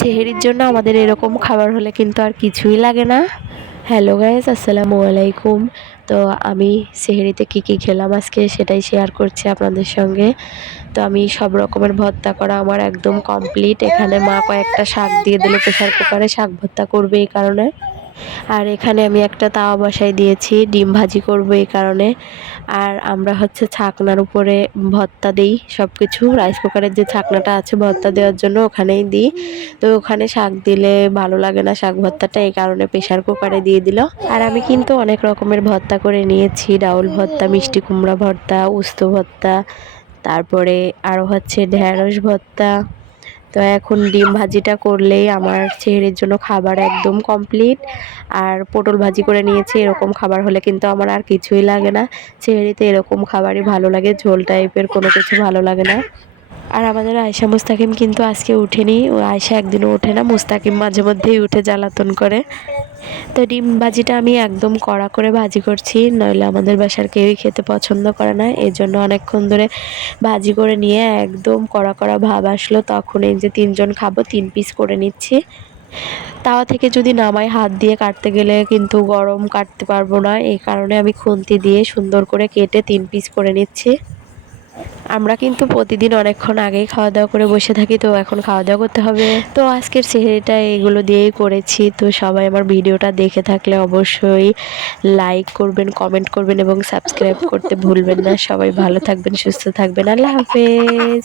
সেহরির জন্য আমাদের এরকম খাবার হলে কিন্তু আর কিছুই লাগে না। হ্যালো গাইস, আসসালামু আলাইকুম। তো আমি সেহরিতে কী খেলাম আজকে সেটাই শেয়ার করছি আপনাদের সঙ্গে। তো আমি সব রকমের ভর্তা করা আমার একদম কমপ্লিট। এখানে মা কয়েকটা শাক দিয়ে দিল প্রেসার কুকারে, শাক ভর্তা করবে এই কারণে। আর এখানে আমি একটা তাওয়া বসাই দিয়েছি, ডিম ভাজি করব এই কারণে। আর আমরা হচ্ছে ছাকনার উপরে ভর্তা দিই সব কিছু, রাইস কুকারের যে ছাকনাটা আছে ভর্তা দেওয়ার জন্য ওখানেই দিই। তো ওখানে শাক দিলে ভালো লাগে না শাক ভর্তাটা, এই কারণে প্রেসার কুকারে দিয়ে দিল। আর আমি কিন্তু অনেক রকমের ভর্তা করে নিয়েছি, ডাউল ভর্তা, মিষ্টি কুমড়া ভর্তা, উস্ত ভর্তা, তারপরে আরও হচ্ছে ঢেঁড়স ভর্তা। তো এখন ডিম ভাজিটা করলেই আমার সেহরির জন্য খাবার একদম কমপ্লিট। আর পটল ভাজি করে নিয়েছি, এরকম খাবার হলে কিন্তু আমার আর কিছুই লাগে না। সেহরিতে এরকম খাবারই ভালো লাগে, ঝোল টাইপের কোনো কিছু ভালো লাগে না। আর আমাদের আয়েশা মুস্তাকিম কিন্তু আজকে উঠেনি, ও আয়েশা একদিনও ওঠে না, মুস্তাকিম মাঝে মধ্যেই উঠে জ্বালাতন করে। তো ডিম ভাজিটা আমি একদম কড়া করে ভাজি করছি, নইলে আমাদের বাসার কেউই খেতে পছন্দ করে না। এই জন্য অনেকক্ষণ ধরে ভাজি করে নিয়ে একদম কড়া কড়া ভাব আসলো, তখন এই যে 3 জন খাবো 3 পিস করে নিচ্ছি। তাওয়া থেকে যদি নামাই হাত দিয়ে কাটতে গেলে কিন্তু গরম কাটতে পারবো না, এই কারণে আমি খুন্তি দিয়ে সুন্দর করে কেটে 3 পিস করে নিচ্ছি। আমরা কিন্তু প্রতিদিন অনেকক্ষণ আগেই খাওয়া দাওয়া করে বসে থাকি, তো এখন খাওয়া দাওয়া করতে হবে। তো আজকের সেহরিটা এগুলো দিয়েই করেছি। তো সবাই আমার ভিডিওটা দেখে থাকলে অবশ্যই লাইক করবেন, কমেন্ট করবেন এবং সাবস্ক্রাইব করতে ভুলবেন না। সবাই ভালো থাকবেন, সুস্থ থাকবেন। আল্লাহ হাফেজ।